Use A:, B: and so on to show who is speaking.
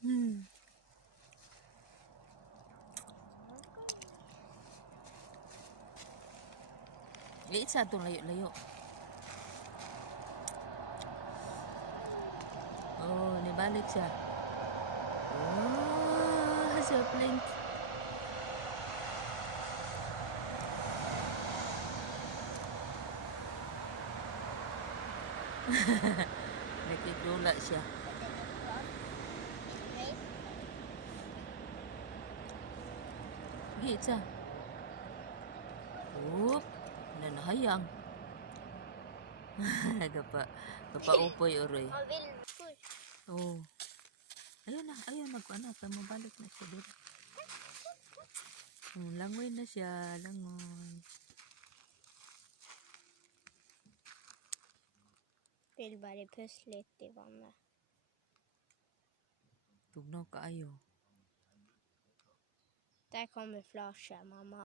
A: Hmm. Liit sa itong layo-layo. Oh, nibalik siya. Oh, siya blink. Nakikidula siya. Liit siya. Oop, nanahayang. Gapa, gapa upoy
B: push.
A: Oh. Ayun na, ayun magkuana ka mabalik na siya dito. Hmm, langoy na siya, langoy.
B: Vill bara pussligt i vattnet.
A: Tugnaw kaayo.
B: Det er kamuflasje, mamma.